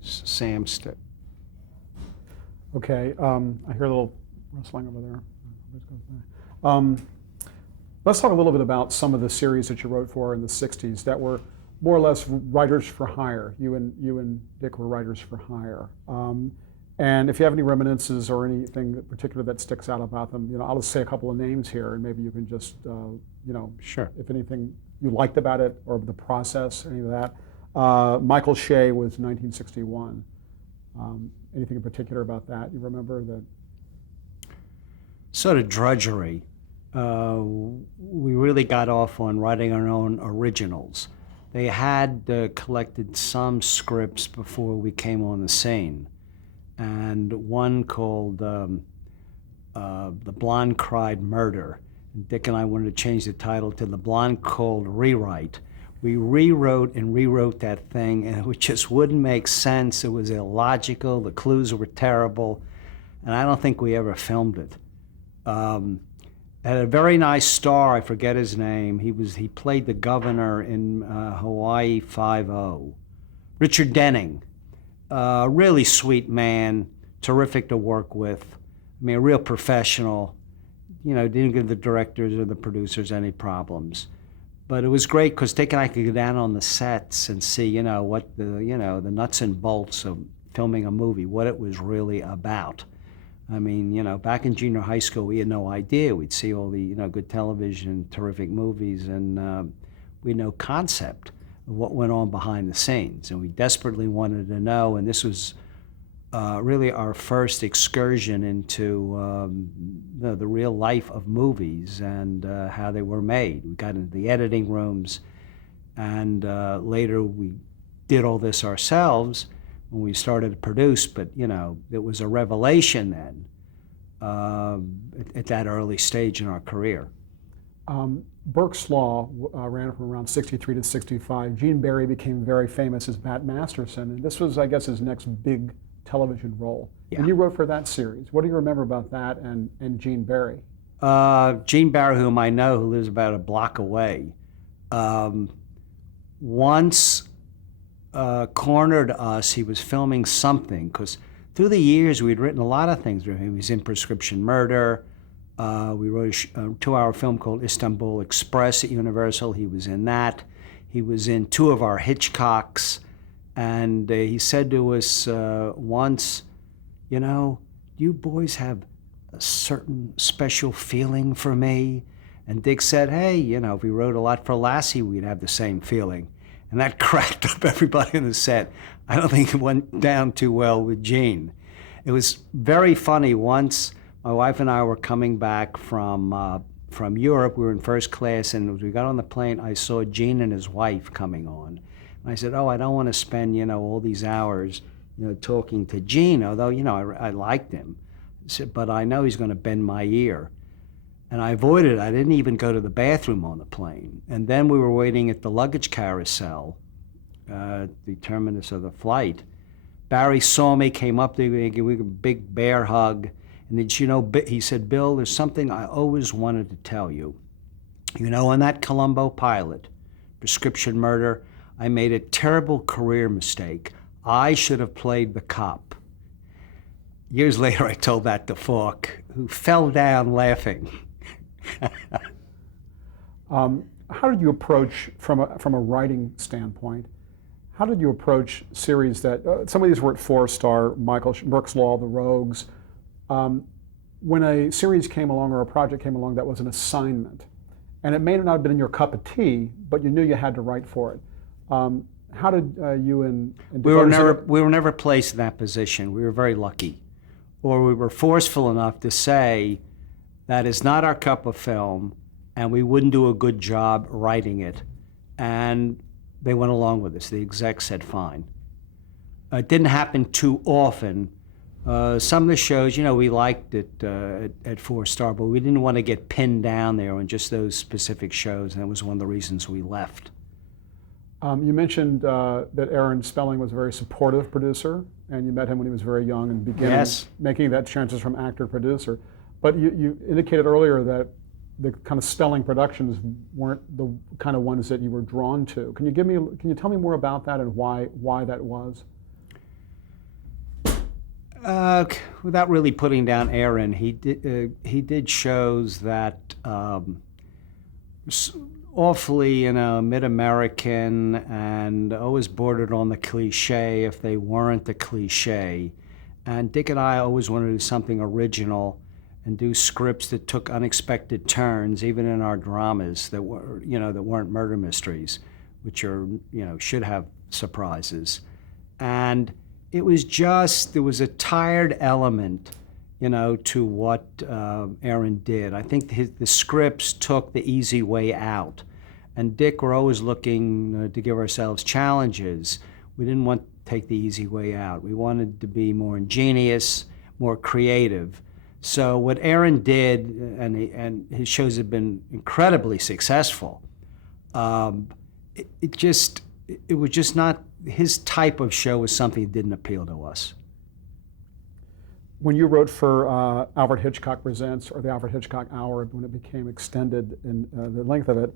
Sam Stitt. Okay, I hear a little rustling over there. Um, let's talk a little bit about some of the series that you wrote for in the '60s that were more or less writers for hire. You and Dick were writers for hire. And if you have any reminiscences or anything particular that sticks out about them, I'll just say a couple of names here, and maybe you can just, Sure. if anything you liked about it or the process, any of that. Michael Shea was 1961. Anything in particular about that you remember that? Sort of drudgery. We really got off on writing our own originals. They had collected some scripts before we came on the scene, and one called The Blonde Cried Murder. And Dick and I wanted to change the title to The Blonde Called Rewrite. We rewrote and rewrote that thing, and it just wouldn't make sense. It was illogical. The clues were terrible, and I don't think we ever filmed it. Had a very nice star. I forget his name. He played the governor in Hawaii Five-0. Richard Denning, really sweet man, terrific to work with. I mean, a real professional. Didn't give the directors or the producers any problems. But it was great because Dick and I could go down on the sets and see, what the nuts and bolts of filming a movie, what it was really about. I mean, back in junior high school, we had no idea. We'd see all the, good television, terrific movies, and we had no concept of what went on behind the scenes. And we desperately wanted to know, and this was really our first excursion into the real life of movies and how they were made. We got into the editing rooms, and later we did all this ourselves when we started to produce, but it was a revelation then at that early stage in our career. Burke's Law ran from around '63 to '65. Gene Barry became very famous as Bat Masterson, and this was, I guess, his next big television role. Yeah. And you wrote for that series. What do you remember about that and Gene Barry? Gene Barry, whom I know, who lives about a block away, once cornered us. He was filming something, because through the years we'd written a lot of things with him. He was in Prescription Murder. We wrote a 2-hour film called Istanbul Express at Universal. He was in that. He was in 2 of our Hitchcocks. And he said to us once, you boys have a certain special feeling for me. And Dick said, hey, if we wrote a lot for Lassie, we'd have the same feeling. And that cracked up everybody on the set. I don't think it went down too well with Gene. It was very funny. Once my wife and I were coming back from Europe. We were in first class, and as we got on the plane, I saw Gene and his wife coming on. And I said, I don't want to spend, all these hours, talking to Gene, although, I liked him. I said, but I know he's going to bend my ear. And I avoided it. I didn't even go to the bathroom on the plane. And then we were waiting at the luggage carousel, the terminus of the flight. Barry saw me, came up to me, gave me a big bear hug. And then, he said, Bill, there's something I always wanted to tell you. On that Columbo pilot, Prescription Murder, I made a terrible career mistake. I should have played the cop. Years later, I told that to Falk, who fell down laughing. How did you approach, from a writing standpoint, how did you approach series that, some of these were at 4-star, Burke's Law, The Rogues. When a series came along or a project came along that was an assignment, and it may not have been your cup of tea, but you knew you had to write for it. How did you and we were never placed in that position. We were very lucky, or we were forceful enough to say that is not our cup of film, and we wouldn't do a good job writing it, and they went along with us. The exec said fine. It didn't happen too often. Some of the shows, we liked it at 4-star, but we didn't want to get pinned down there on just those specific shows, and that was one of the reasons we left. You mentioned that Aaron Spelling was a very supportive producer, and you met him when he was very young and began making that chances from actor-producer. But you indicated earlier that the kind of Spelling productions weren't the kind of ones that you were drawn to. Can you tell me more about that and why that was? Without really putting down Aaron, he did shows that awfully, mid-American and always bordered on the cliche if they weren't the cliche. And Dick and I always wanted to do something original and do scripts that took unexpected turns, even in our dramas that weren't murder mysteries, which should have surprises. And there was a tired element, to what Aaron did. I think the scripts took the easy way out. And Dick were always looking to give ourselves challenges. We didn't want to take the easy way out. We wanted to be more ingenious, more creative. So what Aaron did, and his shows have been incredibly successful, it was just not, his type of show was something that didn't appeal to us. When you wrote for Alfred Hitchcock Presents, or the Alfred Hitchcock Hour, when it became extended in the length of it,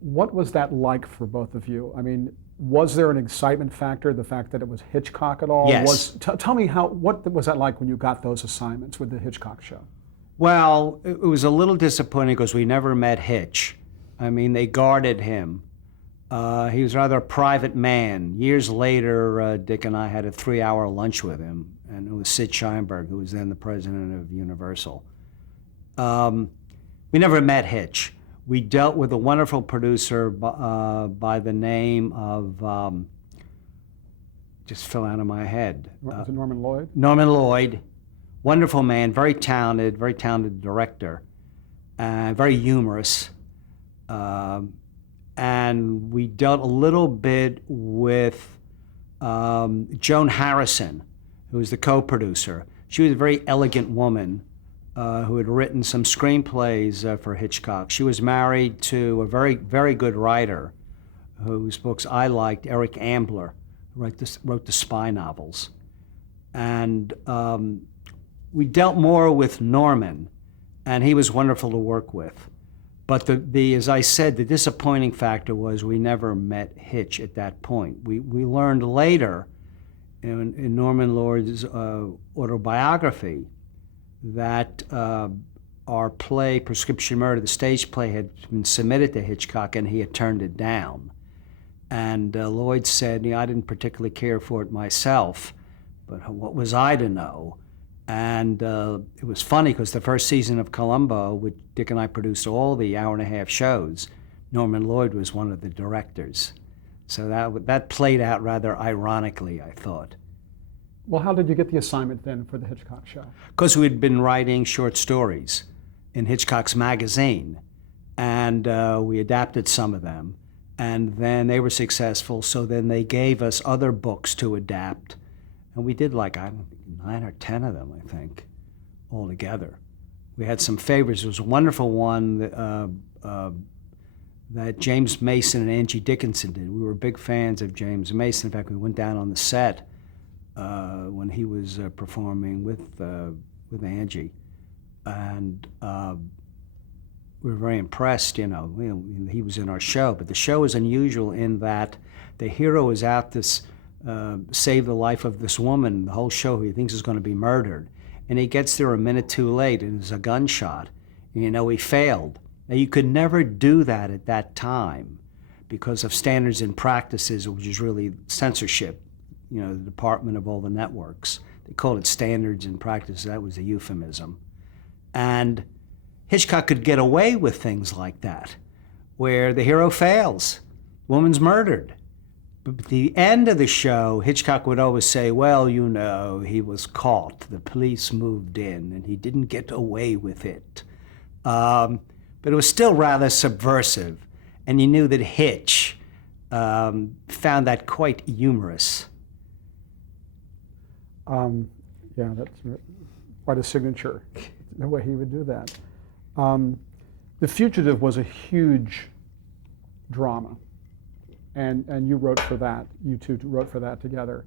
what was that like for both of you? I mean, was there an excitement factor, the fact that it was Hitchcock at all? Yes. Tell me what was that like when you got those assignments with the Hitchcock show? Well, it was a little disappointing because we never met Hitch. I mean, they guarded him. He was rather a private man. Years later, Dick and I had a 3-hour lunch with him, and it was Sid Sheinberg, who was then the president of Universal. We never met Hitch. We dealt with a wonderful producer by the name of, just fell out of my head. Was it Norman Lloyd? Norman Lloyd, wonderful man, very talented director, very humorous. And we dealt a little bit with Joan Harrison, who was the co-producer. She was a very elegant woman who had written some screenplays for Hitchcock. She was married to a very, very good writer whose books I liked, Eric Ambler, who wrote the spy novels. And we dealt more with Norman, and he was wonderful to work with. But as I said, the disappointing factor was we never met Hitch at that point. We learned later in Norman Lloyd's autobiography that our play, Prescription Murder, the stage play, had been submitted to Hitchcock and he had turned it down. And Lloyd said, I didn't particularly care for it myself, but what was I to know? And it was funny because the first season of Columbo, which Dick and I produced all the hour-and-a-half shows, Norman Lloyd was one of the directors. So that played out rather ironically, I thought. Well, how did you get the assignment then for the Hitchcock show? Because we'd been writing short stories in Hitchcock's magazine, and we adapted some of them. And then they were successful, so then they gave us other books to adapt. And we did 9 or 10 of them, I think, altogether. We had some favorites. There was a wonderful one that James Mason and Angie Dickinson did. We were big fans of James Mason. In fact, we went down on the set when he was performing with Angie. And we were very impressed, he was in our show. But the show is unusual in that the hero is out to save the life of this woman, the whole show he thinks is going to be murdered. And he gets there a minute too late, and there's a gunshot. And, he failed. Now, you could never do that at that time because of standards and practices, which is really censorship, the department of all the networks. They called it standards and practices. That was a euphemism. And Hitchcock could get away with things like that, where the hero fails, woman's murdered. But at the end of the show, Hitchcock would always say, well, he was caught. The police moved in, and he didn't get away with it. But it was still rather subversive, and you knew that Hitch found that quite humorous. Yeah, that's quite a signature, the way he would do that. The Fugitive was a huge drama. And you wrote for that. You two wrote for that together.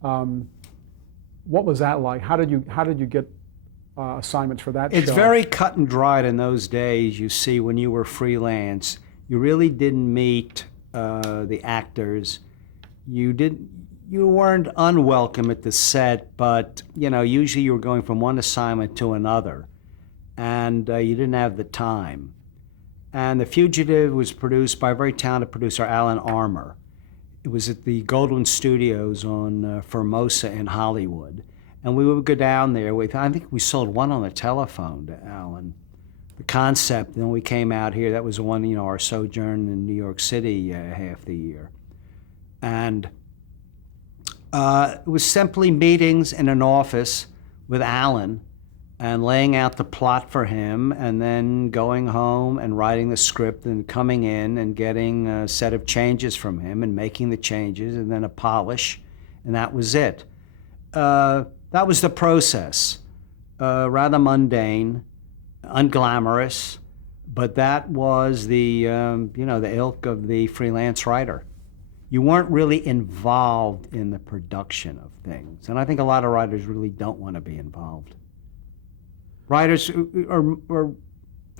What was that like? How did you get assignments for that It's show. very cut and dried in those days. You see, when you were freelance, you really didn't meet the actors. You weren't unwelcome at the set, but usually you were going from one assignment to another, and you didn't have the time. And The Fugitive was produced by a very talented producer, Alan Armour. It was at the Goldwyn Studios on Formosa in Hollywood. And we would go down there. I think we sold one on the telephone to Alan, the concept. And then we came out here. That was the one, our sojourn in New York City half the year. And it was simply meetings in an office with Alan and laying out the plot for him, and then going home and writing the script and coming in and getting a set of changes from him and making the changes and then a polish, and that was it. That was the process. Rather mundane, unglamorous, but that was the ilk of the freelance writer. You weren't really involved in the production of things, and I think a lot of writers really don't want to be involved. Writers are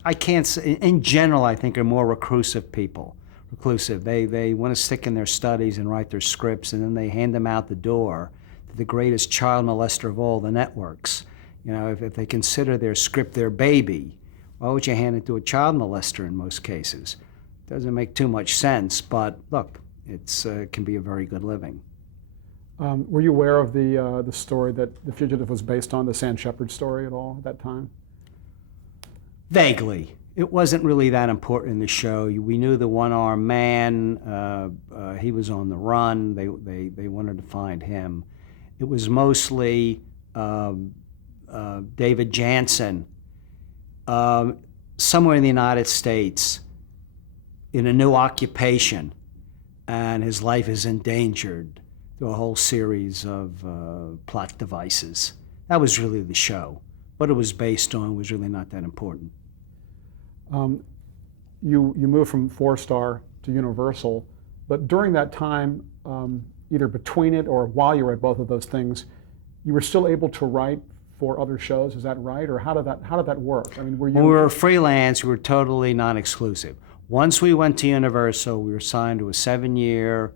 I can't say, in general, I think are more reclusive people. Reclusive. They want to stick in their studies and write their scripts, and then they hand them out the door to the greatest child molester of all, the networks. If they consider their script their baby, why would you hand it to a child molester in most cases? Doesn't make too much sense, but look, it can be a very good living. Were you aware of the story that The Fugitive was based on, the Sam Shepard story at all at that time? Vaguely. It wasn't really that important in the show. We knew the one-armed man. He was on the run. They wanted to find him. It was mostly David Jansen, somewhere in the United States, in a new occupation, and his life is endangered through a whole series of plot devices. That was really the show. What it was based on was really not that important. You moved from 4-Star to Universal, but during that time, either between it or while you were at both of those things, you were still able to write for other shows. Is that right, or how did that work? I mean, were you? When we were freelance, we were totally non-exclusive. Once we went to Universal, we were signed to a 7-year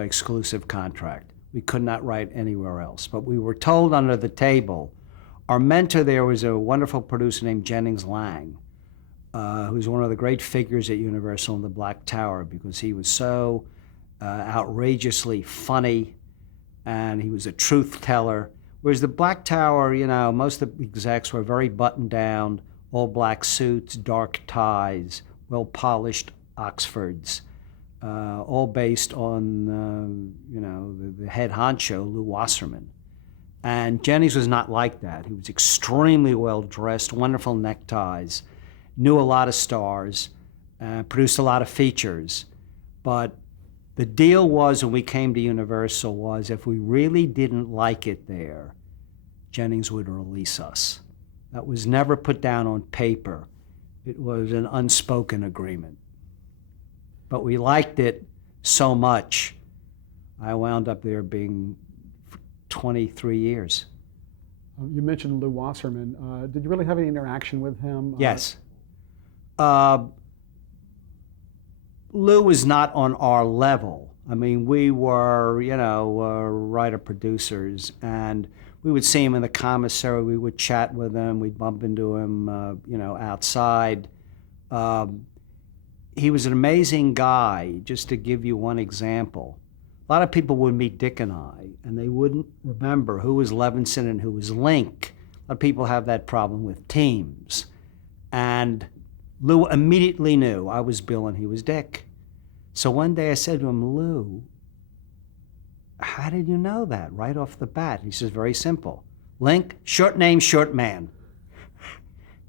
exclusive contract. We could not write anywhere else, but we were told under the table. Our mentor there was a wonderful producer named Jennings Lang, who's one of the great figures at Universal in the Black Tower, because he was so outrageously funny, and he was a truth teller. Whereas the Black Tower, most of the execs were very buttoned down, all black suits, dark ties, well-polished Oxfords, all based on, the head honcho, Lou Wasserman. And Jennings was not like that. He was extremely well-dressed, wonderful neckties, knew a lot of stars, produced a lot of features. But the deal was, when we came to Universal, was if we really didn't like it there, Jennings would release us. That was never put down on paper. It was an unspoken agreement. But we liked it so much, I wound up there being 23 years. You mentioned Lou Wasserman. Did you really have any interaction with him? Yes. Lou was not on our level. I mean, we were, writer-producers, and we would see him in the commissary. We would chat with him. We'd bump into him, outside. He was an amazing guy. Just to give you one example, a lot of people would meet Dick and I, and they wouldn't remember who was Levinson and who was Link. A lot of people have that problem with teams. And Lou immediately knew I was Bill and he was Dick. So one day I said to him, Lou, how did you know that right off the bat? He says, very simple. Link, short name, short man.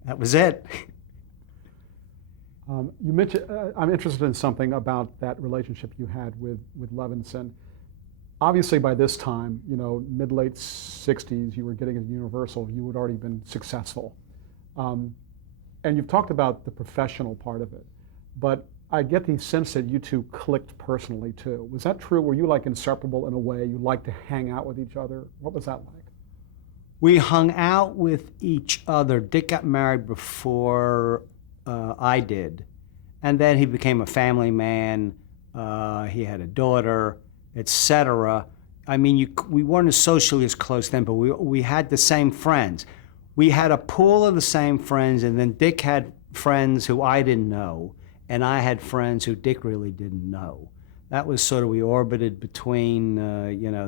That was it. You mentioned, I'm interested in something about that relationship you had with Levinson. Obviously, by this time, mid-late 60s, you were getting into Universal. You had already been successful. And you've talked about the professional part of it. But I get the sense that you two clicked personally, too. Was that true? Were you like inseparable in a way? You liked to hang out with each other? What was that like? We hung out with each other. Dick got married before I did, and then he became a family man. He had a daughter, etc. I mean, we weren't as socially as close then, but we had the same friends. We had a pool of the same friends, and then Dick had friends who I didn't know, and I had friends who Dick really didn't know. That was sort of, we orbited between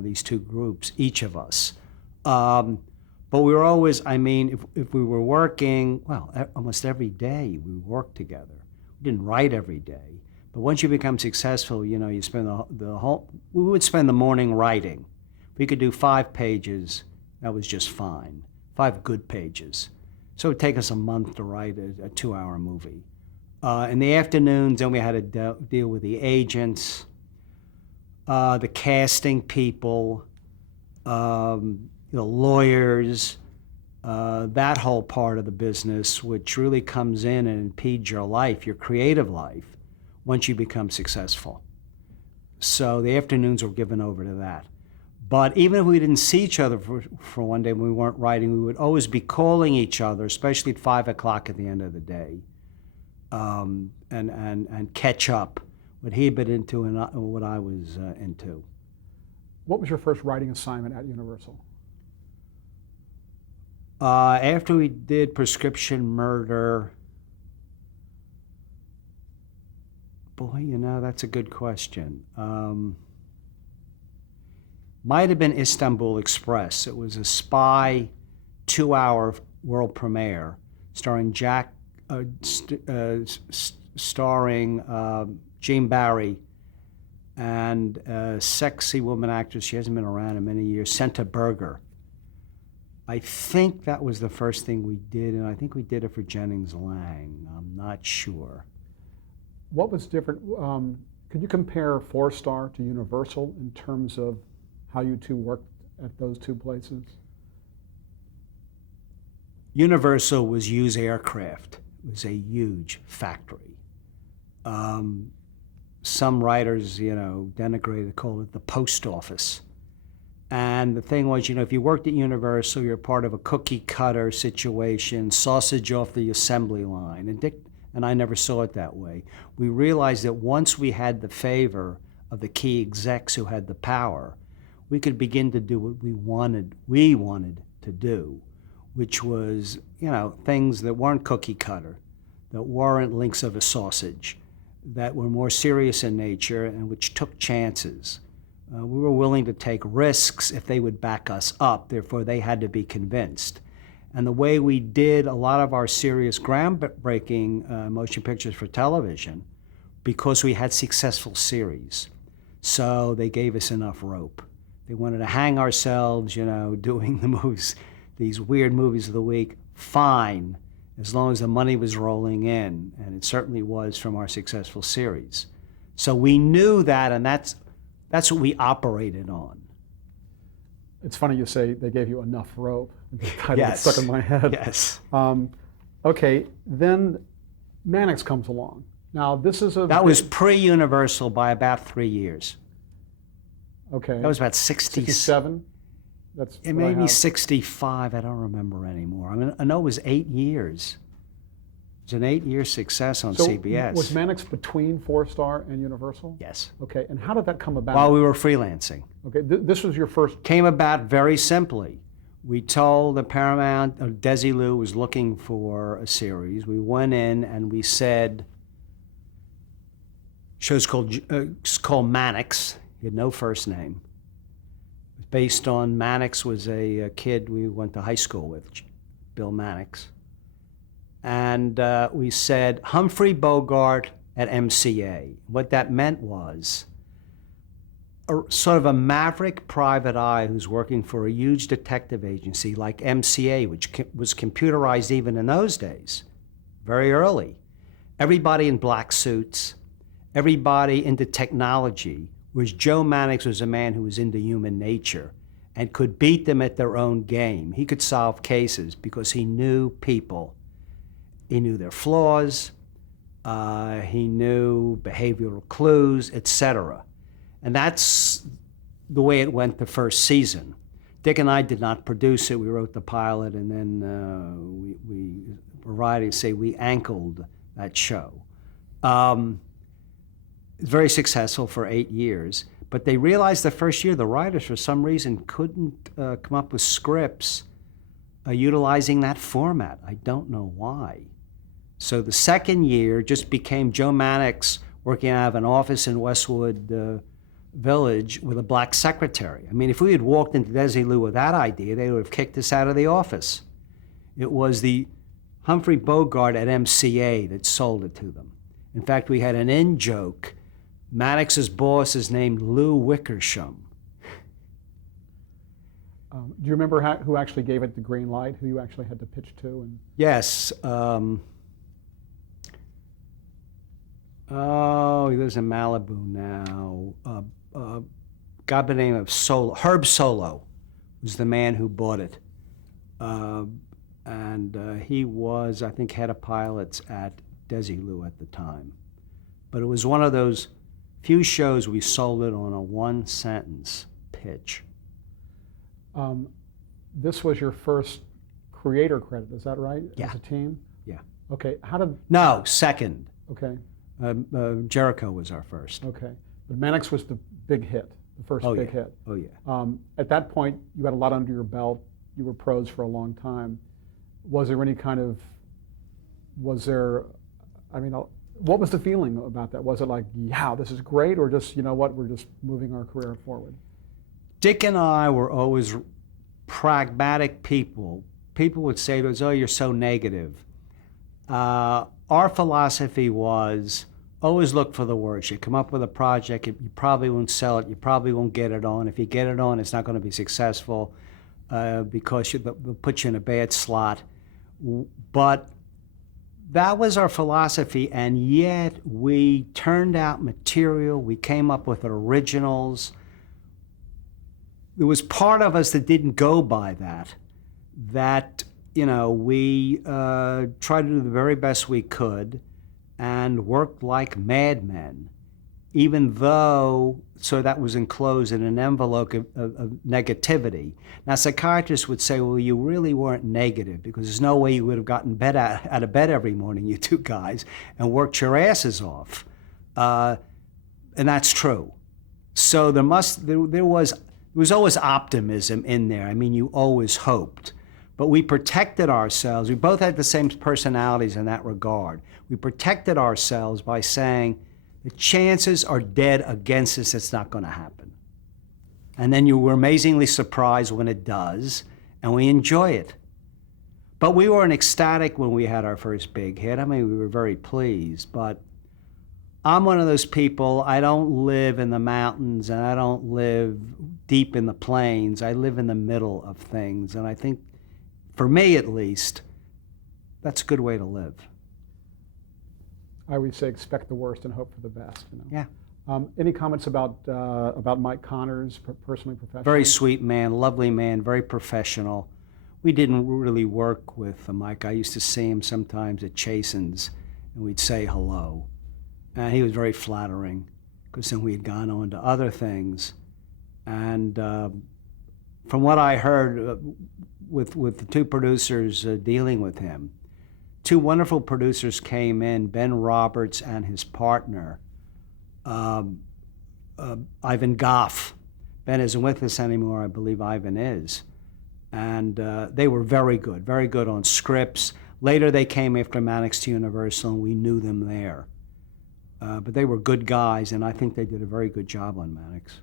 these two groups, each of us. But we were always, I mean, if we were working, well, almost every day we worked together. We didn't write every day. But once you become successful, you spend the whole, we would spend the morning writing. We could do 5 pages, that was just fine. 5 good pages. So it would take us a month to write a 2-hour movie. In the afternoons, then we had to deal with the agents, the casting people, the lawyers, that whole part of the business, which really comes in and impedes your life, your creative life, once you become successful. So the afternoons were given over to that. But even if we didn't see each other for one day when we weren't writing, we would always be calling each other, especially at 5 o'clock at the end of the day, and catch up what he had been into and what I was into. What was your first writing assignment at Universal? After we did Prescription Murder, boy, that's a good question. Might have been Istanbul Express. It was a spy 2-hour world premiere starring starring Jean Barry and a sexy woman actress. She hasn't been around in many years, Senta Berger. I think that was the first thing we did, and I think we did it for Jennings Lang. I'm not sure. What was different? Could you compare 4-Star to Universal in terms of how you two worked at those two places? Universal was used aircraft. It was a huge factory. Some writers, denigrated, call it the post office. And the thing was, if you worked at Universal, you're part of a cookie cutter situation, sausage off the assembly line. And Dick and I never saw it that way. We realized that once we had the favor of the key execs who had the power, we could begin to do what we wanted to do, which was, things that weren't cookie cutter, that weren't links of a sausage, that were more serious in nature and which took chances. We were willing to take risks if they would back us up, therefore they had to be convinced. And the way we did a lot of our serious groundbreaking motion pictures for television, because we had successful series. So they gave us enough rope. They wanted to hang ourselves, doing the movies, these weird movies of the week, fine, as long as the money was rolling in, and it certainly was from our successful series. So we knew that, and that's what we operated on. It's funny you say they gave you enough rope. The title Yes. stuck in my head. Yes. Okay, then Mannix comes along. Now this is That was pre-Universal by about 3 years. Okay. That was about 67. 67? That's It what I may be have. 65, I don't remember anymore. I know it was 8 years. It was an 8-year success on So CBS. was Mannix between 4-Star and Universal? Yes. Okay, and how did that come about? While we were freelancing. Okay, this was your first. Came about very simply. We told the Paramount, Desilu was looking for a series. We went in and we said, show's called Mannix. He had no first name. It was based on, Mannix was a kid we went to high school with, Bill Mannix. And we said Humphrey Bogart at MCA. What that meant was sort of a maverick private eye who's working for a huge detective agency like MCA, which was computerized even in those days, very early. Everybody in black suits, everybody into technology, whereas Joe Mannix was a man who was into human nature and could beat them at their own game. He could solve cases because he knew people. He knew their flaws, he knew behavioral clues, etc. And that's the way it went the first season. Dick and I did not produce it. We wrote the pilot, and then Variety say we anchored that show. Very successful for 8 years, but they realized the first year the writers, for some reason, couldn't come up with scripts utilizing that format. I don't know why. So the second year just became Joe Mannix working out of an office in Westwood Village with a black secretary. I mean, if we had walked into Desilu with that idea, they would have kicked us out of the office. It was the Humphrey Bogart at MCA that sold it to them. In fact, we had an in-joke. Mannix's boss is named Lou Wickersham. Do you remember who actually gave it the green light, who you actually had to pitch to? And Yes. He lives in Malibu now. Guy by the name of Herb Solo was the man who bought it. And he was, I think, head of pilots at Desilu at the time. But it was one of those few shows we sold it on a one-sentence pitch. This was your first creator credit, is that right? Yeah. As a team? Yeah. Okay, how did... No, second. Okay, Jericho was our first. okay. But Mannix was the big hit, the first big hit. Oh, yeah. At that point, you had a lot under your belt. You were pros for a long time. Was there any kind of, what was the feeling about that? Was it like, yeah, this is great, or just, you know what, we're just moving our career forward? Dick and I were always pragmatic people. People would say to us, oh, you're so negative. Our philosophy was always look for the worst. You come up with a project, you probably won't sell it, you probably won't get it on. If you get it on, it's not going to be successful because they'll put you in a bad slot. But that was our philosophy, and yet we turned out material, we came up with originals. There was part of us that didn't go by that, you know, we tried to do the very best we could and worked like madmen, even though, so that was enclosed in an envelope of negativity. Now, psychiatrists would say, well, you really weren't negative because there's no way you would have gotten out of bed every morning, you two guys, and worked your asses off. And that's true. So there was always optimism in there. I mean, you always hoped. But we protected ourselves. We both had the same personalities in that regard. We protected ourselves by saying, the chances are dead against us, it's not going to happen. And then you were amazingly surprised when it does, and we enjoy it. But we weren't ecstatic when we had our first big hit. I mean, we were very pleased, but I'm one of those people, I don't live in the mountains and I don't live deep in the plains. I live in the middle of things, and I think, for me at least, that's a good way to live. I always say expect the worst and hope for the best. You know? Yeah. Any comments about Mike Connors, personally, professionally? Very sweet man, lovely man, very professional. We didn't really work with Mike. I used to see him sometimes at Chasen's, and we'd say hello. And he was very flattering, because then we had gone on to other things. And from what I heard with the two producers dealing with him, two wonderful producers came in, Ben Roberts and his partner, Ivan Goff. Ben isn't with us anymore, I believe Ivan is. And they were very good on scripts. Later they came after Mannix to Universal, and we knew them there. But they were good guys, and I think they did a very good job on Mannix.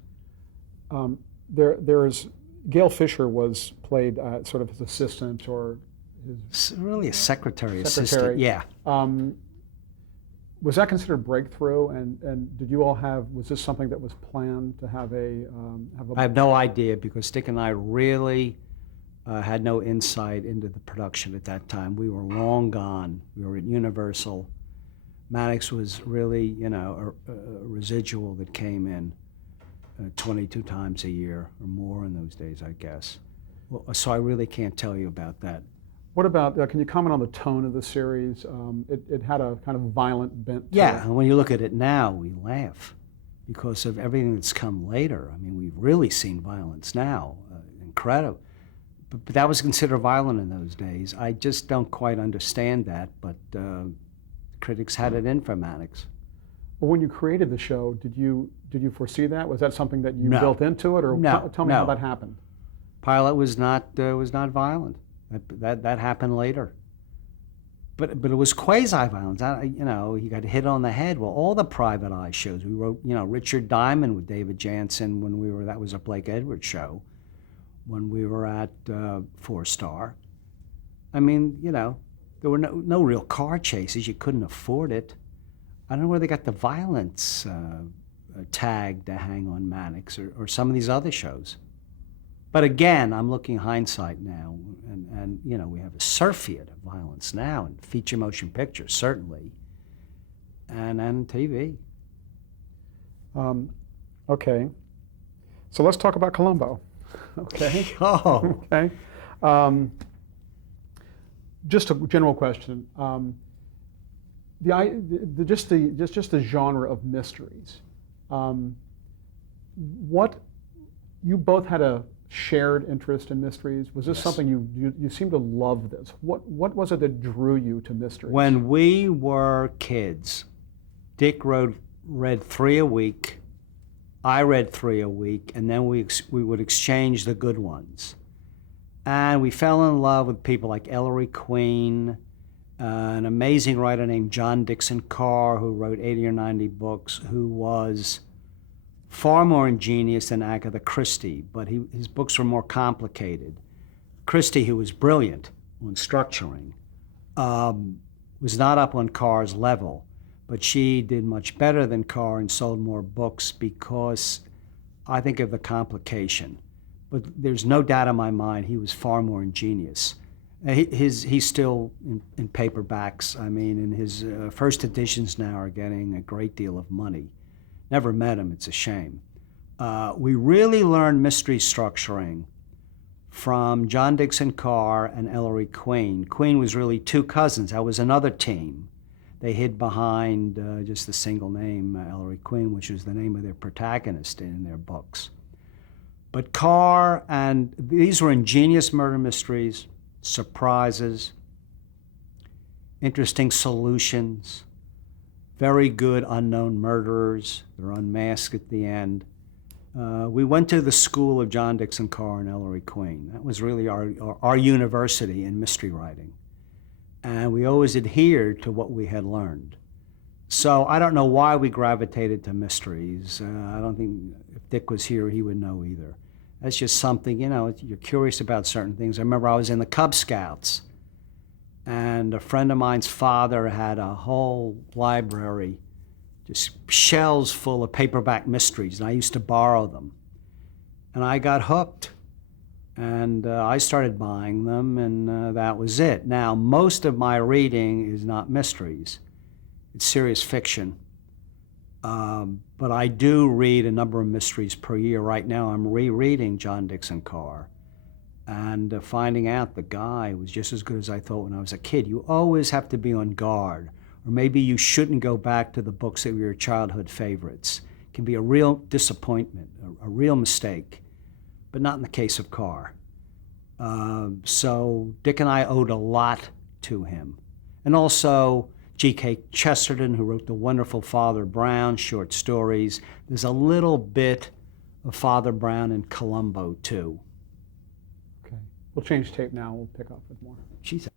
There's Gail Fisher was played sort of his assistant or his really a secretary assistant. Yeah. Was that considered breakthrough? And did you all was this something that was planned to have a? I have no idea, because Dick and I really had no insight into the production at that time. We were long gone. We were at Universal. Mannix was really, you know, a residual that came in 22 times a year or more in those days, I guess. Well, so I really can't tell you about that. What about, can you comment on the tone of the series? It had a kind of violent bent to Yeah, it. and when you look at it now, we laugh because of everything that's come later. I mean, we've really seen violence now, incredible. But that was considered violent in those days. I just don't quite understand that, but critics had it in for Mannix. Well, when you created the show, did you foresee that? Was that something that you No. built into it, or No, tell me how no. that happened? Pilot was not violent. That happened later. But it was quasi-violence. He got hit on the head. Well, all the Private Eye shows we wrote. Richard Diamond with David Jansen when that was a Blake Edwards show. When we were at 4-Star, I mean, there were no real car chases. You couldn't afford it. I don't know where they got the violence tag to hang on Mannix or some of these other shows. But again, I'm looking hindsight now, and we have a surfeit of violence now in feature motion pictures, certainly, and TV. Okay, so let's talk about Columbo. Okay. Oh. Okay. Just a general question. Just the genre of mysteries. What you both had a shared interest in mysteries? Was this Yes. something you seem to love this? What was it that drew you to mysteries? When we were kids, Dick read 3 a week. I read 3 a week, and then we would exchange the good ones. And we fell in love with people like Ellery Queen, an amazing writer named John Dixon Carr, who wrote 80 or 90 books, who was far more ingenious than Agatha Christie, but his books were more complicated. Christie, who was brilliant on structuring, was not up on Carr's level, but she did much better than Carr and sold more books because I think of the complication. But there's no doubt in my mind he was far more ingenious. He's still in paperbacks. I mean, and his first editions now are getting a great deal of money. Never met him, it's a shame. We really learned mystery structuring from John Dixon Carr and Ellery Queen. Queen was really 2 cousins. That was another team. They hid behind just the single name, Ellery Queen, which was the name of their protagonist in their books. But Carr, and these were ingenious murder mysteries, surprises, interesting solutions, very good unknown murderers. They're unmasked at the end. We went to the school of John Dixon Carr and Ellery Queen. That was really our university in mystery writing. And we always adhered to what we had learned. So I don't know why we gravitated to mysteries. I don't think if Dick was here, he would know either. That's just something, you're curious about certain things. I remember I was in the Cub Scouts, and a friend of mine's father had a whole library, just shelves full of paperback mysteries, and I used to borrow them. And I got hooked, and I started buying them, and that was it. Now, most of my reading is not mysteries. It's serious fiction. But I do read a number of mysteries per year. Right now, I'm rereading John Dixon Carr and finding out the guy was just as good as I thought when I was a kid. You always have to be on guard, or maybe you shouldn't go back to the books that were your childhood favorites. It can be a real disappointment, a real mistake, but not in the case of Carr. So Dick and I owed a lot to him. And also G.K. Chesterton, who wrote the wonderful Father Brown short stories. There's a little bit of Father Brown in Columbo, too. Okay. We'll change tape now. We'll pick up with more. She's